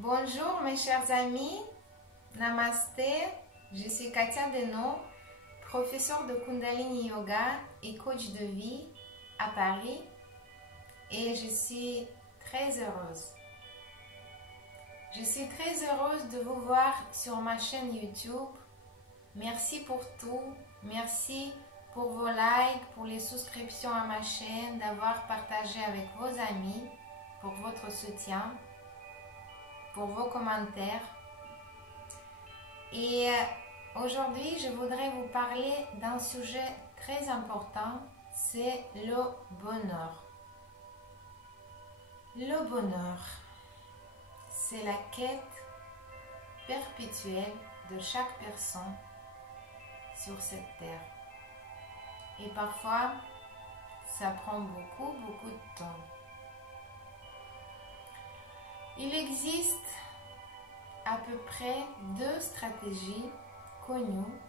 Bonjour mes chers amis, Namasté, je suis Katia Deno, professeure de Kundalini Yoga et coach de vie à Paris et je suis très heureuse. Je suis très heureuse de vous voir sur ma chaîne YouTube. Merci pour tout, merci pour vos likes, pour les souscriptions à ma chaîne, d'avoir partagé avec vos amis, pour votre soutien, pour vos commentaires. Et aujourd'hui, je voudrais vous parler d'un sujet très important, c'est le bonheur. Le bonheur, c'est la quête perpétuelle de chaque personne sur cette terre. Et parfois, ça prend beaucoup de temps. Il existe à peu près 2 stratégies connues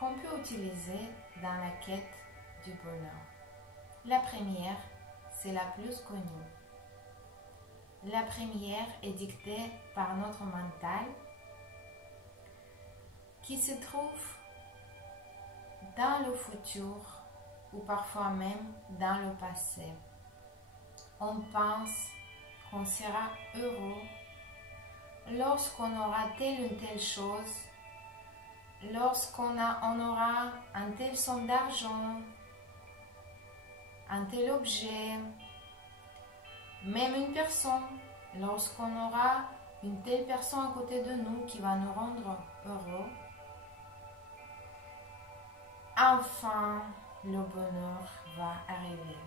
qu'on peut utiliser dans la quête du bonheur. La première, c'est la plus connue. La première est dictée par notre mental qui se trouve dans le futur ou parfois même dans le passé. On pense qu'on sera heureux lorsqu'on aura telle ou telle chose, lorsqu'on aura un tel somme d'argent, un tel objet, même une personne, lorsqu'on aura une telle personne à côté de nous qui va nous rendre heureux, enfin le bonheur va arriver.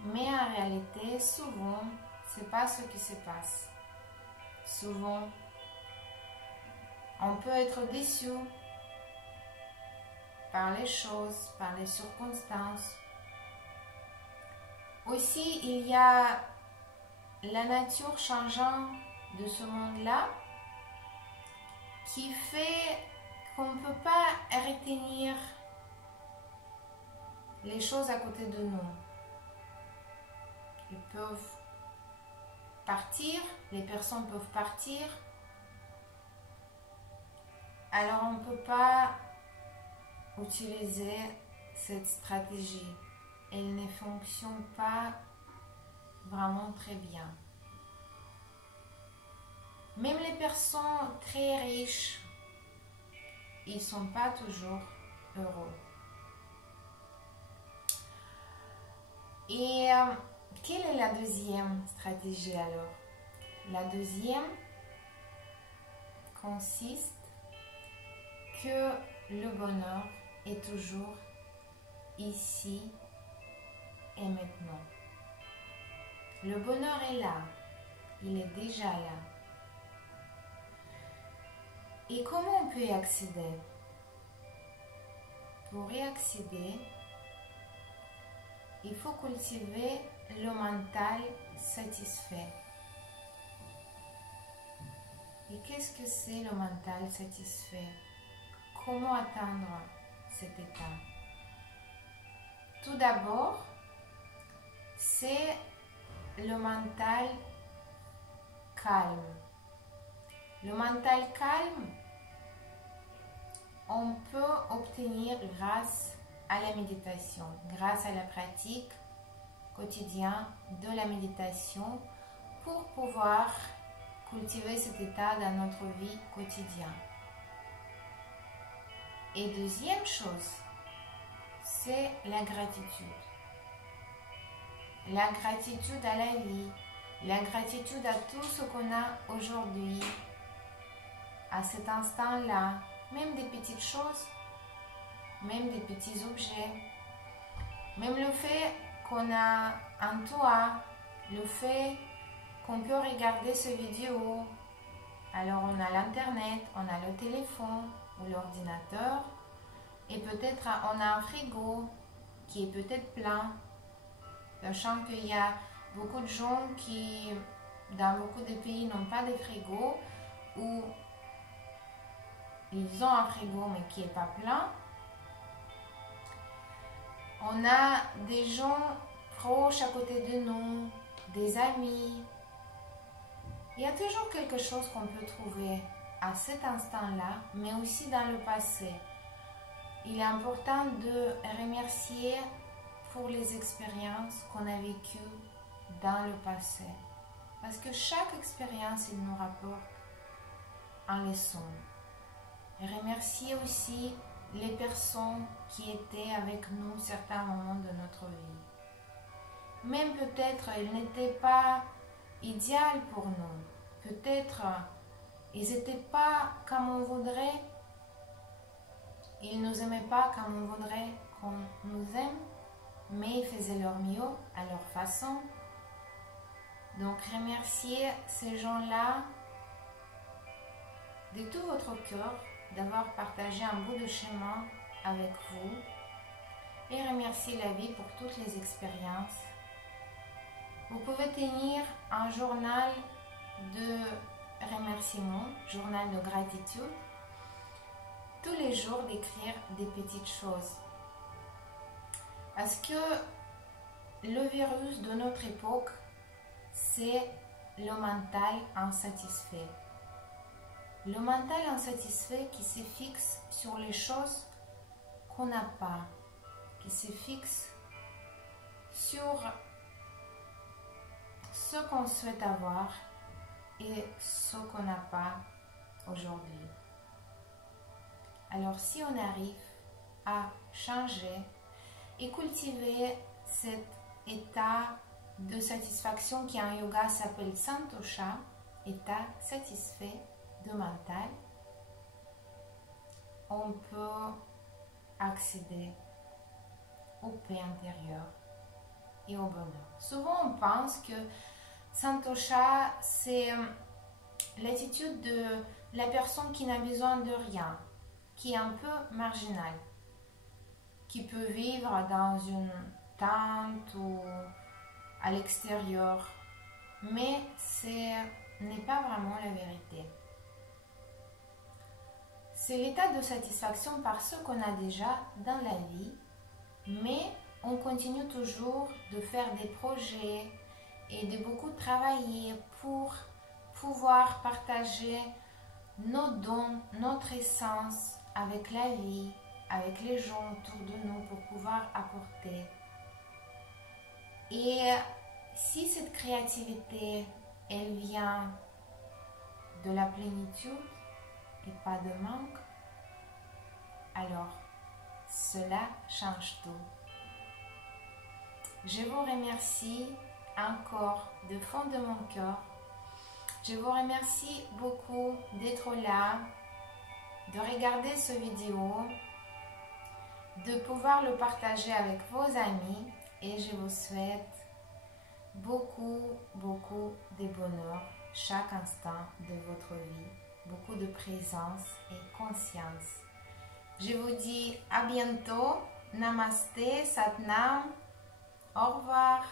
Mais en réalité, souvent, c'est pas ce qui se passe. Souvent, on peut être déçu par les choses, par les circonstances. Aussi, il y a la nature changeante de ce monde-là qui fait qu'on ne peut pas retenir les choses à côté de nous. Ils peuvent partir, les personnes peuvent partir. Alors on ne peut pas utiliser cette stratégie. Elle ne fonctionne pas vraiment très bien. Même les personnes très riches, ils ne sont pas toujours heureux. Et quelle est la deuxième stratégie alors? La deuxième consiste que le bonheur est toujours ici et maintenant. Le bonheur est là, il est déjà là. Et comment on peut y accéder? Pour y accéder, il faut cultiver le mental satisfait. Et qu'est-ce que c'est le mental satisfait? Comment atteindre cet état? Tout d'abord, c'est le mental calme. Le mental calme, on peut obtenir grâce à la méditation, grâce à la pratique quotidienne de la méditation pour pouvoir cultiver cet état dans notre vie quotidienne. Et deuxième chose, c'est la gratitude. La gratitude à la vie, la gratitude à tout ce qu'on a aujourd'hui, à cet instant-là, même des petites choses, même des petits objets, même le fait qu'on a un toit, le fait qu'on peut regarder ces vidéos. Alors on a l'internet, on a le téléphone ou l'ordinateur et peut-être on a un frigo qui est peut-être plein, sachant qu'il y a beaucoup de gens qui, dans beaucoup de pays, n'ont pas de frigo ou ils ont un frigo mais qui n'est pas plein. On a des gens proches à côté de nous, des amis. Il y a toujours quelque chose qu'on peut trouver à cet instant-là, mais aussi dans le passé. Il est important de remercier pour les expériences qu'on a vécues dans le passé. Parce que chaque expérience, il nous rapporte un leçon. Et remercier aussi les personnes qui étaient avec nous à certains moments de notre vie. Même peut-être elles n'étaient pas idéales pour nous. Peut-être ils n'étaient pas comme on voudrait. Ils ne nous aimaient pas comme on voudrait qu'on nous aime. Mais ils faisaient leur mieux à leur façon. Donc remercier ces gens-là de tout votre cœur d'avoir partagé un bout de chemin avec vous et remercier la vie pour toutes les expériences. Vous pouvez tenir un journal de remerciement, journal de gratitude, tous les jours d'écrire des petites choses. Parce que le virus de notre époque, c'est le mental insatisfait. Le mental insatisfait qui se fixe sur les choses qu'on n'a pas, qui se fixe sur ce qu'on souhaite avoir et ce qu'on n'a pas aujourd'hui. Alors si on arrive à changer et cultiver cet état de satisfaction qui en yoga s'appelle Santosha, état satisfait de mental, on peut accéder au paix intérieur et au bonheur. Souvent on pense que Santosha c'est l'attitude de la personne qui n'a besoin de rien, qui est un peu marginale, qui peut vivre dans une tente ou à l'extérieur, mais ce n'est pas vraiment la vérité. C'est l'état de satisfaction par ce qu'on a déjà dans la vie, mais on continue toujours de faire des projets et de beaucoup travailler pour pouvoir partager nos dons, notre essence avec la vie, avec les gens autour de nous pour pouvoir apporter. Et si cette créativité, elle vient de la plénitude et pas de manque, alors cela change tout. Je vous remercie encore du fond de mon cœur. Je vous remercie beaucoup d'être là, de regarder cette vidéo, de pouvoir le partager avec vos amis et je vous souhaite beaucoup de bonheur chaque instant de votre vie, beaucoup de présence et conscience. Je vous dis à bientôt. Namasté, Satnam. Au revoir.